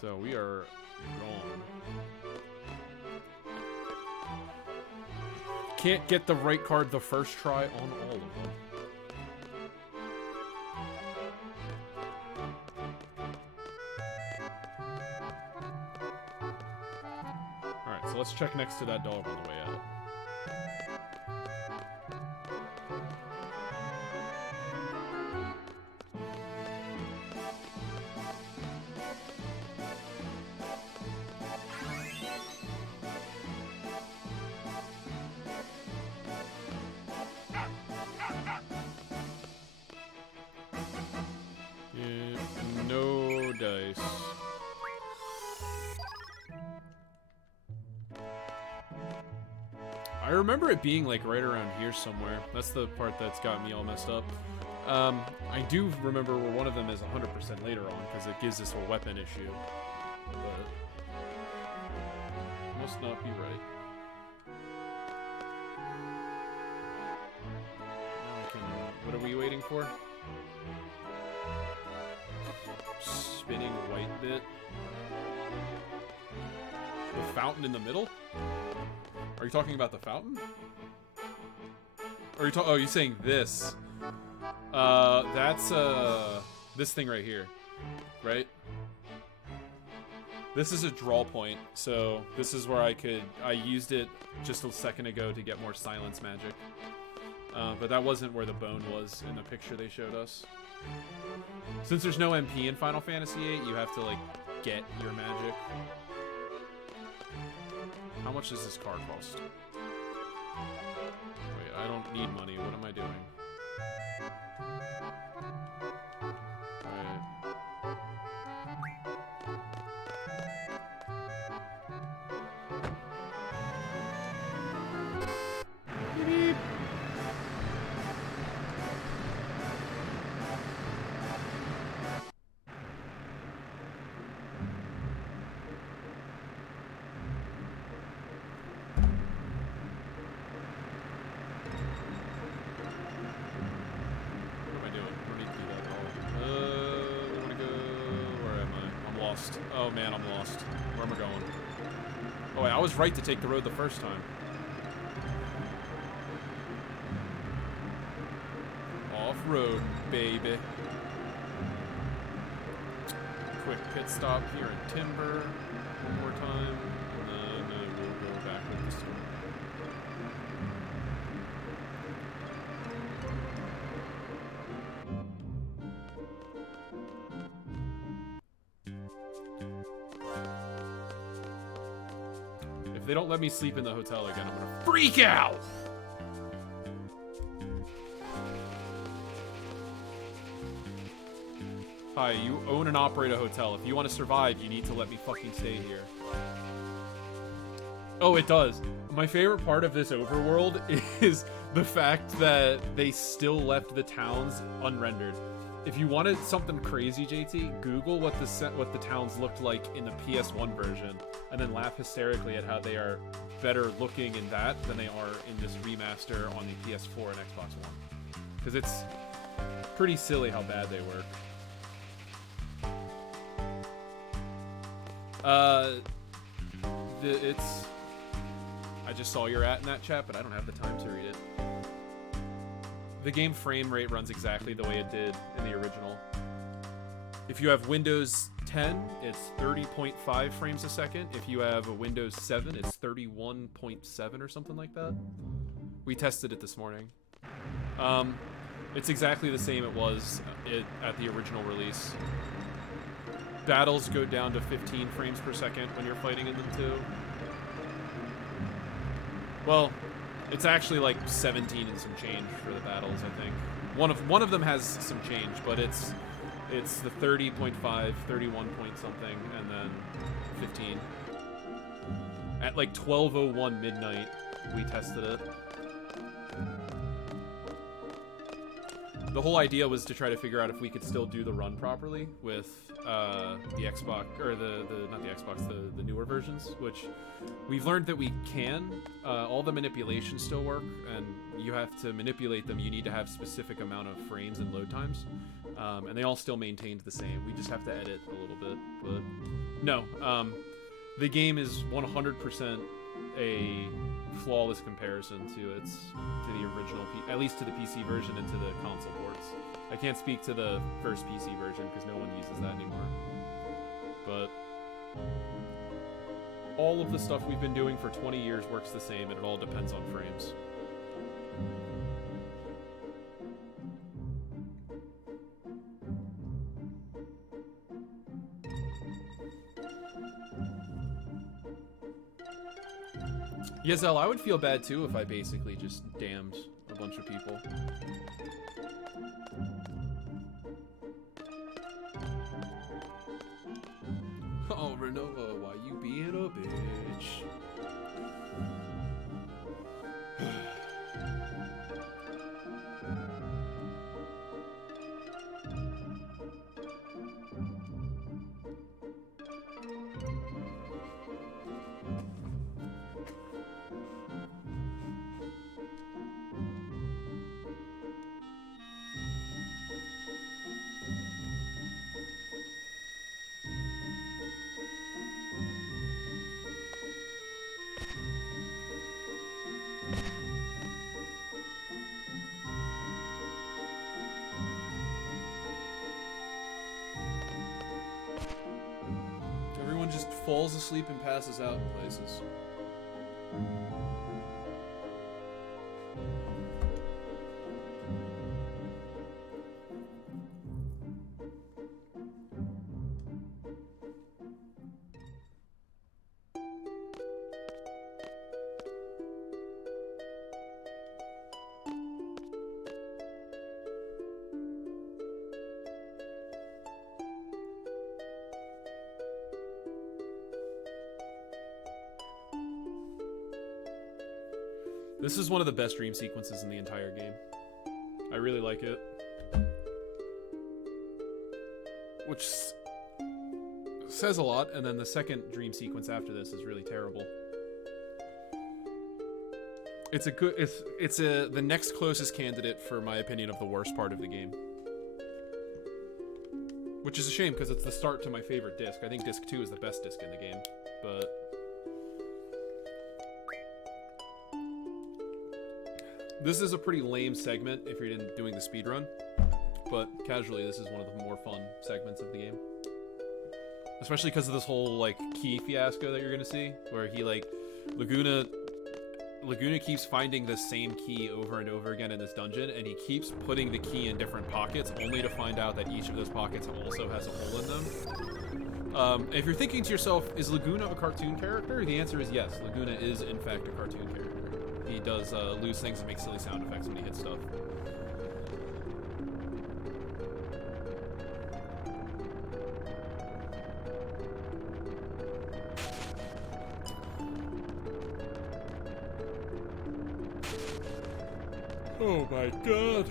So we are gone. Can't get the right card the first try on all of them. Alright, so let's check next to that dog on the way out. No dice. I remember it being like right around here somewhere. That's the part that's got me all messed up. I do remember where one of them is 100% later on because it gives us a weapon issue. But must not be right. Now I can. What are we waiting for? Spinning white bit. The fountain in the middle? Are you talking about the fountain? Or are you oh, you're saying this? That's this thing right here, right? This is a draw point, so this is where I used it just a second ago to get more silence magic. But that wasn't where the bone was in the picture they showed us. Since there's no MP in Final Fantasy VIII, you have to, like, get your magic. How much does this car cost? Wait, I don't need money. What am I doing? Alright. Beep. Oh man, I'm lost. Where am I going? Oh wait, I was right to take the road the first time. Off-road, baby. Quick pit stop here in Timber. One more time. And then we'll go back with this time. If they don't let me sleep in the hotel again, I'm gonna freak out! Hi, you own and operate a hotel. If you want to survive, you need to let me fucking stay here. Oh, it does. My favorite part of this overworld is the fact that they still left the towns unrendered. If you wanted something crazy, JT, Google what the towns looked like in the PS1 version, and then laugh hysterically at how they are better looking in that than they are in this remaster on the PS4 and Xbox One. Because it's pretty silly how bad they were. I just saw your in that chat, but I don't have the time to read it. The game frame rate runs exactly the way it did in the original. If you have Windows 10, it's 30.5 frames a second. If you have a Windows 7, it's 31.7 or something like that. We tested it this morning. It's exactly the same it was at the original release. Battles go down to 15 frames per second when you're fighting in them too. Well, it's actually like 17 and some change for the battles, I think. One of them has some change, but it's the 30.5, 31 point something, and then 15. At like 12:01 midnight, we tested it. The whole idea was to try to figure out if we could still do the run properly with the Xbox, or not the Xbox, the newer versions, which we've learned that we can. All the manipulations still work, and you have to manipulate them. You need to have specific amount of frames and load times, and they all still maintained the same. We just have to edit a little bit, but No, the game is 100% a flawless comparison to the original, at least to the PC version and to the console ports. I can't speak to the first PC version because no one uses that anymore. But all of the stuff we've been doing for 20 years works the same, and it all depends on frames. Yazel, I would feel bad too if I basically just damned a bunch of people. Oh, Renova, why you being a bitch? Just falls asleep and passes out in places. This is one of the best dream sequences in the entire game. I really like it. Which says a lot, and then the second dream sequence after this is really terrible. It's a good, it's the next closest candidate for my opinion of the worst part of the game. Which is a shame because it's the start to my favorite disc. I think disc 2 is the best disc in the game, but this is a pretty lame segment if you're doing the speedrun, but casually this is one of the more fun segments of the game. Especially because of this whole, like, key fiasco that you're gonna see, where he, like, Laguna keeps finding the same key over and over again in this dungeon, and he keeps putting the key in different pockets, only to find out that each of those pockets also has a hole in them. If you're thinking to yourself, is Laguna a cartoon character? The answer is yes, Laguna is in fact a cartoon character. He does lose things and make silly sound effects when he hits stuff. Oh my god.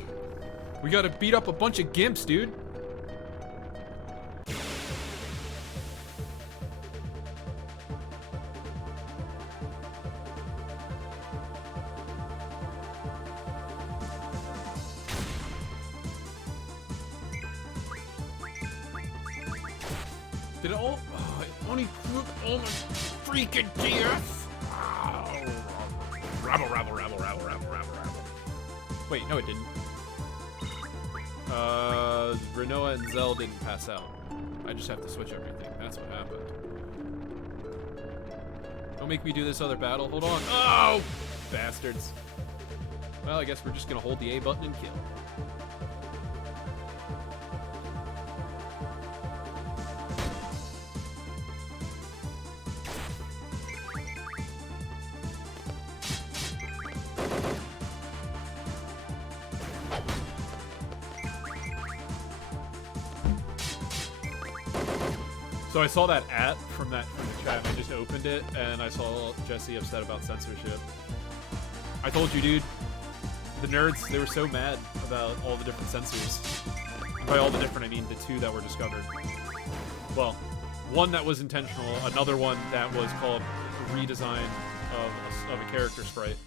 We gotta beat up a bunch of gimps, dude. Did it all? Oh, it only flew all my freaking teeth. Oh. Rabble, rabble, rabble, rabble, rabble, rabble, rabble. Wait, no, it didn't. Renoa and Zell didn't pass out. I just have to switch everything. That's what happened. Don't make me do this other battle. Hold on. Oh, bastards. Well, I guess we're just gonna hold the A button and kill. So I saw that from the chat, and I just opened it, and I saw Jesse upset about censorship. I told you, dude, the nerds, they were so mad about all the different censors. And by all the different, I mean the 2 that were discovered. Well, one that was intentional, another one that was called a redesign of a character sprite.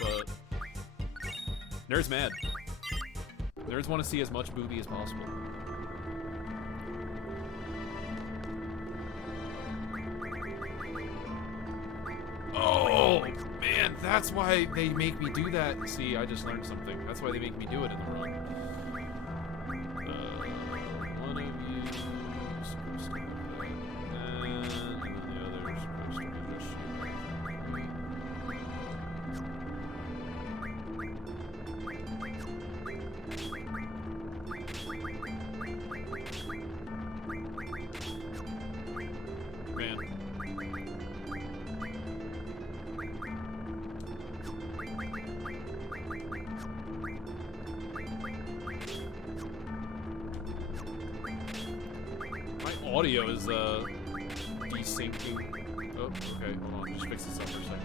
But nerds mad. Nerds want to see as much booby as possible. That's why they make me do that. See, I just learned something. That's why they make me do it in the run. One of you is supposed to be that, and then the other is supposed to be just Man. My audio is desyncing. Oh, okay, hold on. Just fix this up for a second.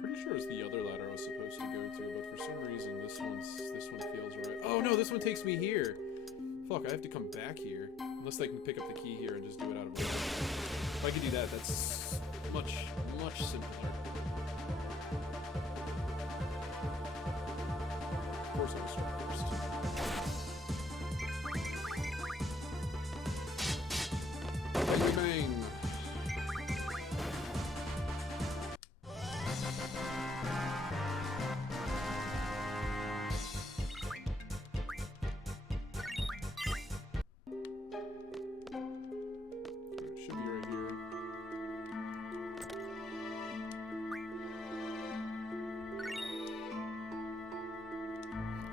Pretty sure it's the other ladder I was supposed to go to, but for some reason this one feels right. Oh no, this one takes me here. Fuck, I have to come back here. Unless I can pick up the key here and just do it out of order. If I could do that, that's much simpler. Of course I will start first. Bang, bang.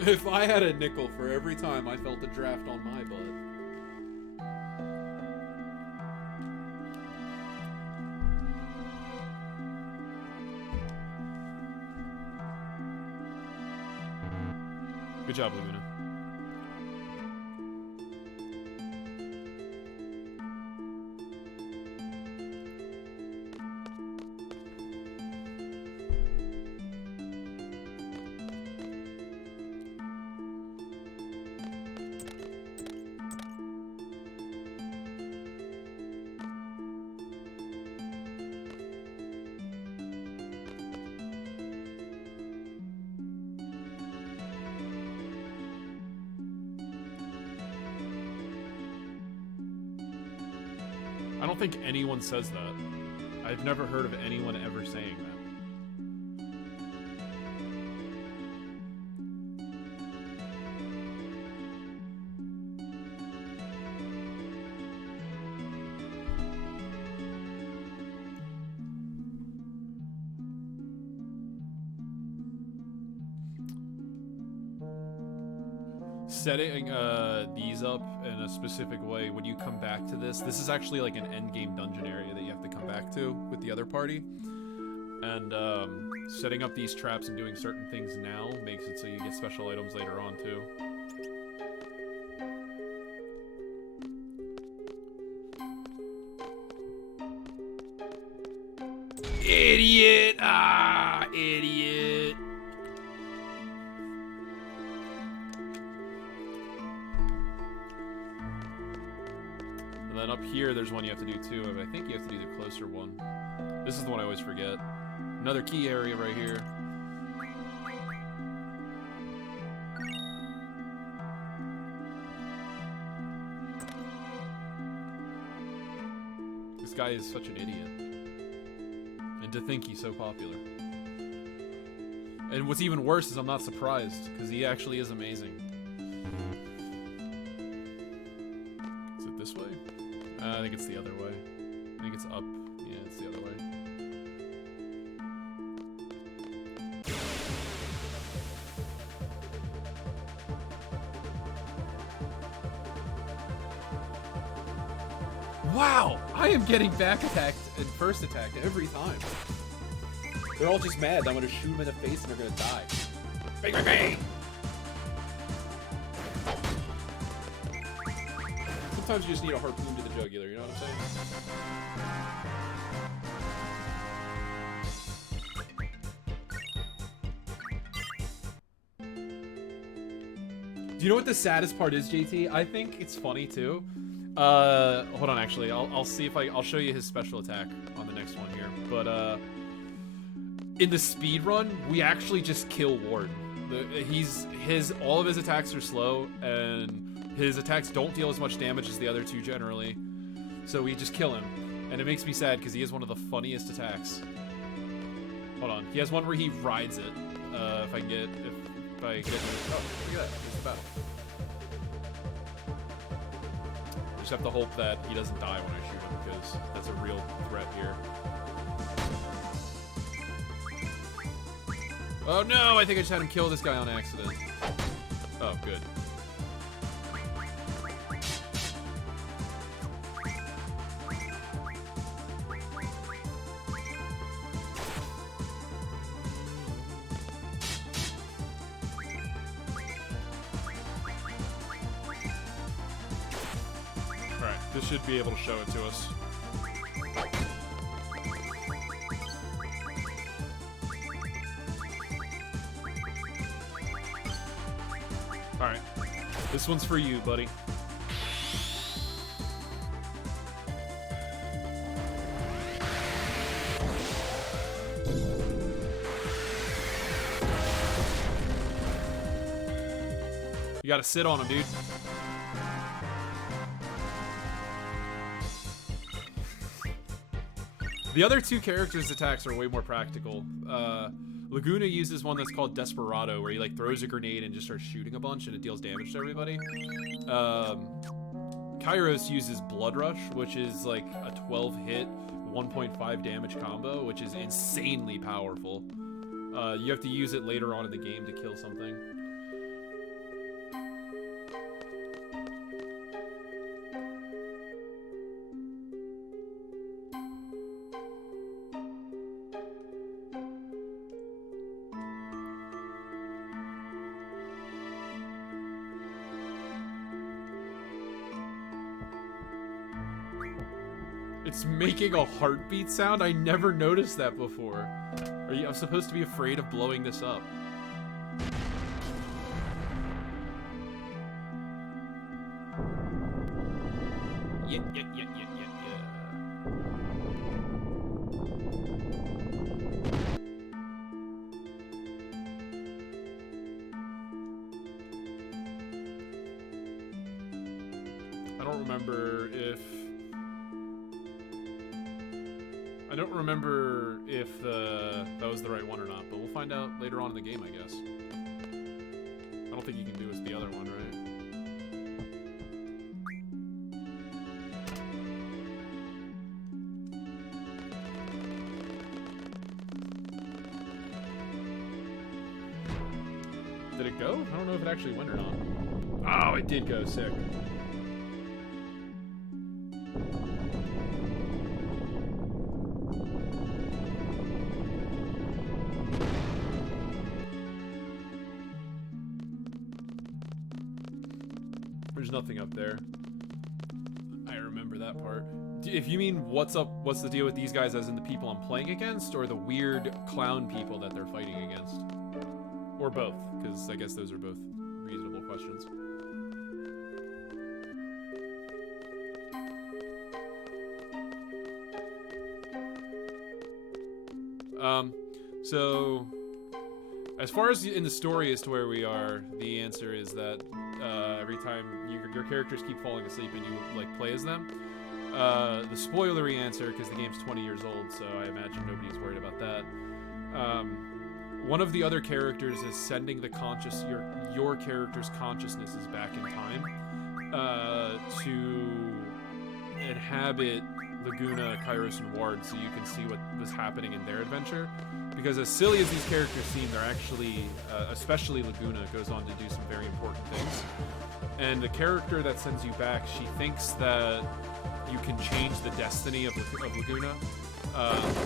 If I had a nickel for every time I felt a draft on my butt. Good job, Laguna. I don't think anyone says that. I've never heard of anyone ever saying that. Setting these up in a specific way when you come back to this is actually like an endgame dungeon area that you have to come back to with the other party. And setting up these traps and doing certain things now makes it so you get special items later on too. Idiot! Ah, idiot! And then up here, there's one you have to do too. I think you have to do the closer one. This is the one I always forget. Another key area right here. This guy is such an idiot. And to think he's so popular. And what's even worse is I'm not surprised, because he actually is amazing. Is it this way? I think it's the other way. I think it's up. Yeah, it's the other way. Wow! I am getting back attacked and first attacked every time. They're all just mad that I'm gonna shoot them in the face and they're gonna die. Bang, bang, bang! sometimes you just need a harpoon to the jugular, you know what I'm saying? Do you know what the saddest part is, JT? I think it's funny too. Hold on, actually, I'll see if I'll show you his special attack on the next one here. But in the speed run, we actually just kill Ward. All of his attacks are slow, and his attacks don't deal as much damage as the other two generally. So we just kill him, and it makes me sad because he has one of the funniest attacks. Hold on, he has one where he rides it. If I get, oh, look at that, there's the battle. Just have to hope that he doesn't die when I shoot him, because that's a real threat here. Oh no, I think I just had him kill this guy on accident. Oh, good. Alright, this should be able to show it to us. Alright, this one's for you, buddy. You gotta sit on him, dude. The other two characters' attacks are way more practical. Laguna uses one that's called Desperado, where he like throws a grenade and just starts shooting a bunch and it deals damage to everybody. Kairos uses Blood Rush, which is like a 12-hit, 1.5 damage combo, which is insanely powerful. You have to use it later on in the game to kill something. It's making a heartbeat sound? I never noticed that before. I'm supposed to be afraid of blowing this up. Yeah. I don't remember if that was the right one or not, but we'll find out later on in the game, I guess. I don't think you can do as the other one, right? Did it go? I don't know if it actually went or not. Oh, it did go. Sick. There's nothing up there. I remember that part. If you mean what's the deal with these guys as in the people I'm playing against, or the weird clown people that they're fighting against? Or both, because I guess those are both reasonable questions. So as far as in the story as to where we are, the answer is that every time your characters keep falling asleep and you like play as them. The spoilery answer, because the game's 20 years old, so I imagine nobody's worried about that. One of the other characters is sending the your character's consciousnesses back in time to inhabit Laguna, Kairos, and Ward, so you can see what was happening in their adventure. Because as silly as these characters seem, they're actually, especially Laguna, goes on to do some very important things. And the character that sends you back, she thinks that you can change the destiny of Laguna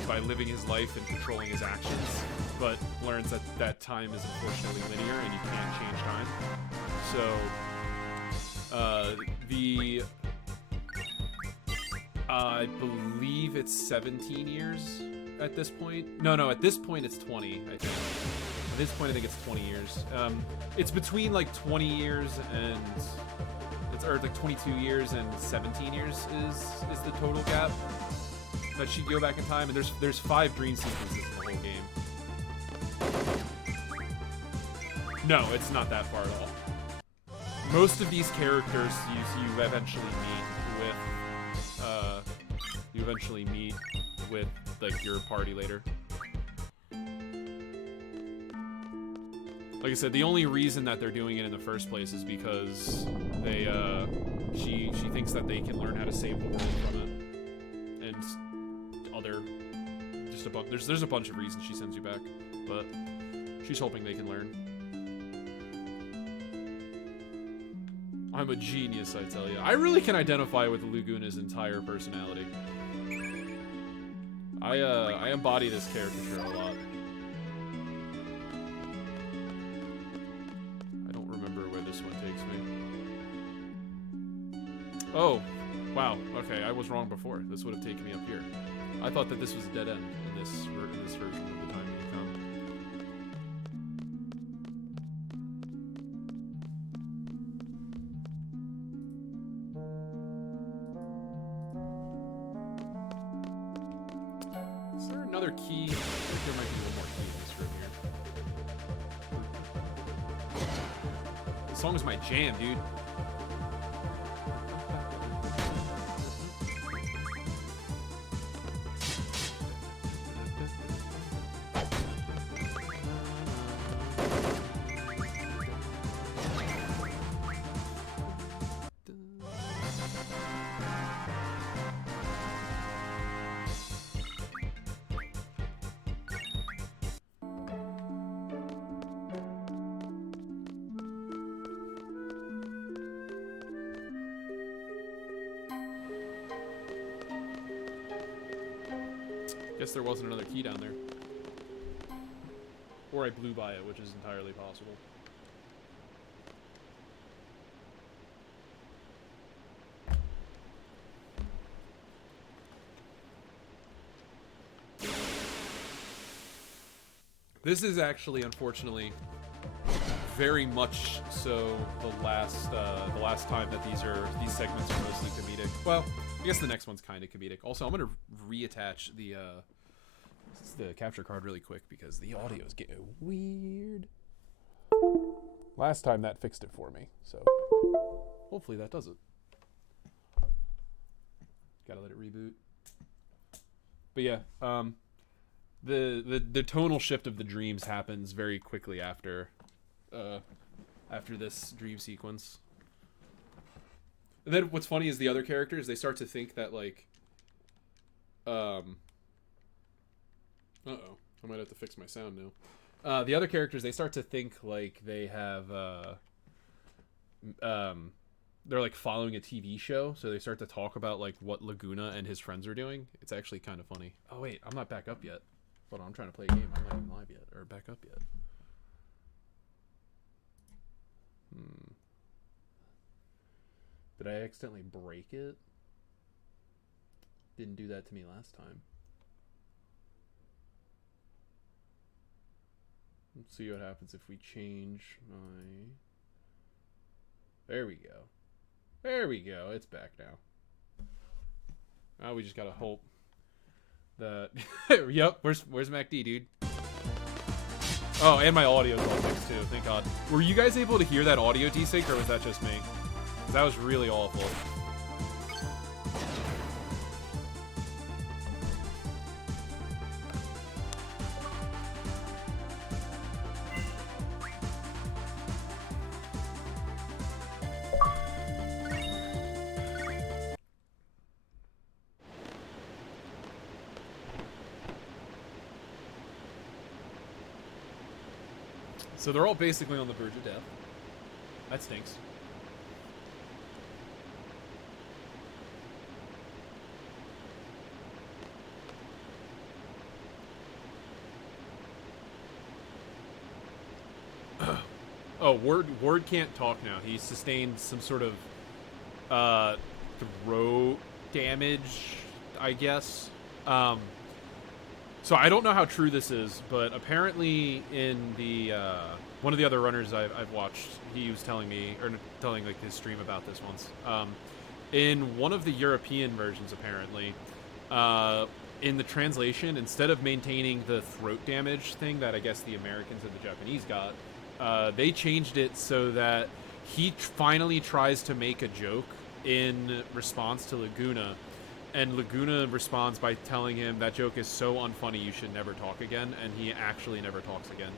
by living his life and controlling his actions, but learns that that time is unfortunately linear and you can't change time. So I believe it's 17 years at this point. No, at this point it's 20, I think. At this point I think it's 20 years. It's between like 20 years and or like 22 years and 17 years is the total gap that she'd go back in time, and there's 5 dream sequences in the whole game. No, it's not that far at all. Most of these characters you eventually meet with like your party later. Like I said, the only reason that they're doing it in the first place is because they she thinks that they can learn how to save the world from it, and other just a bunch. There's a bunch of reasons she sends you back, but she's hoping they can learn. I'm a genius, I tell you. I really can identify with Laguna's entire personality. I embody this caricature a lot. I don't remember where this one takes me. Oh, wow. Okay, I was wrong before. This would have taken me up here. I thought that this was a dead end in this version of the Time May Come. Another key. I think there might be one more key in this room here. This song is my jam, dude. Guess there wasn't another key down there. Or I blew by it, which is entirely possible. This is actually, unfortunately, very much so the last time that these segments are mostly comedic. Well, I guess the next one's kind of comedic. Also, I'm gonna reattach the capture card really quick because the audio is getting weird. Last time that fixed it for me, so hopefully that does it. Gotta let it reboot. But yeah, the tonal shift of the dreams happens very quickly after this dream sequence. And then what's funny is the other characters, they start to think that like uh-oh, I might have to fix my sound now. The other characters, they start to think like they have they're like following a TV show, so they start to talk about like what Laguna and his friends are doing. It's actually kind of funny. Oh wait, I'm not back up yet. Hold on, I'm trying to play a game. I'm not even live yet, or back up yet. Did I accidentally break it? Didn't do that to me last time. Let's see what happens if we change my... There we go. There we go. It's back now. Oh, we just gotta hope that... Yep, where's MacD, dude? Oh, and my audio's all fixed too, thank God. Were you guys able to hear that audio desync, or was that just me? Because that was really awful. So they're all basically on the verge of death. That stinks. Oh, Ward can't talk now. He sustained some sort of throat damage, I guess. So I don't know how true this is, but apparently in the one of the other runners I've watched, he was telling me, or telling like his stream about this once. In one of the European versions, apparently, in the translation, instead of maintaining the throat damage thing that I guess the Americans and the Japanese got, they changed it so that he finally tries to make a joke in response to Laguna, and Laguna responds by telling him that joke is so unfunny you should never talk again, and he actually never talks again.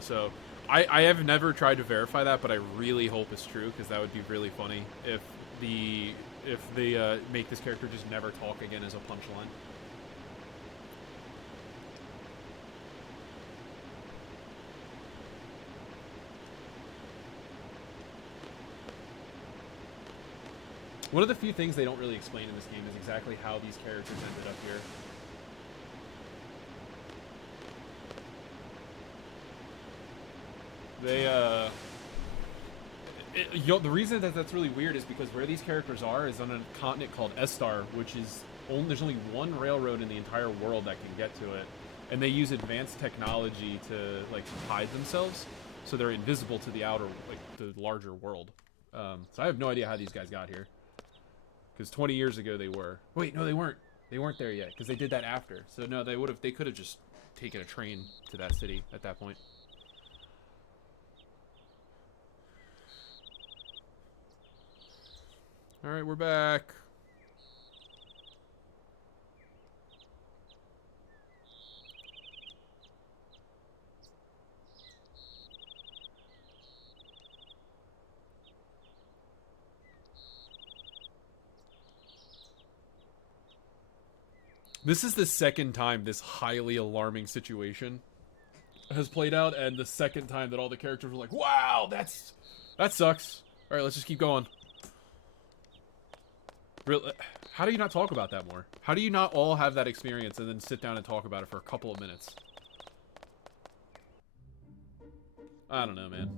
So I have never tried to verify that, but I really hope it's true, because that would be really funny if they make this character just never talk again as a punchline. One of the few things they don't really explain in this game is exactly how these characters ended up here. The reason that that's really weird is because where these characters are is on a continent called Estar, which is there's only one railroad in the entire world that can get to it, and they use advanced technology to like hide themselves, so they're invisible to the outer, like the larger world. So I have no idea how these guys got here, because 20 years ago they were. Wait, no, they weren't. They weren't there yet, because they did that after. So no, they could have just taken a train to that city at that point. All right, we're back. This is the second time this highly alarming situation has played out, and the second time that all the characters were like, wow, that sucks. All right, let's just keep going. How do you not talk about that more? How do you not all have that experience and then sit down and talk about it for a couple of minutes? I don't know, man.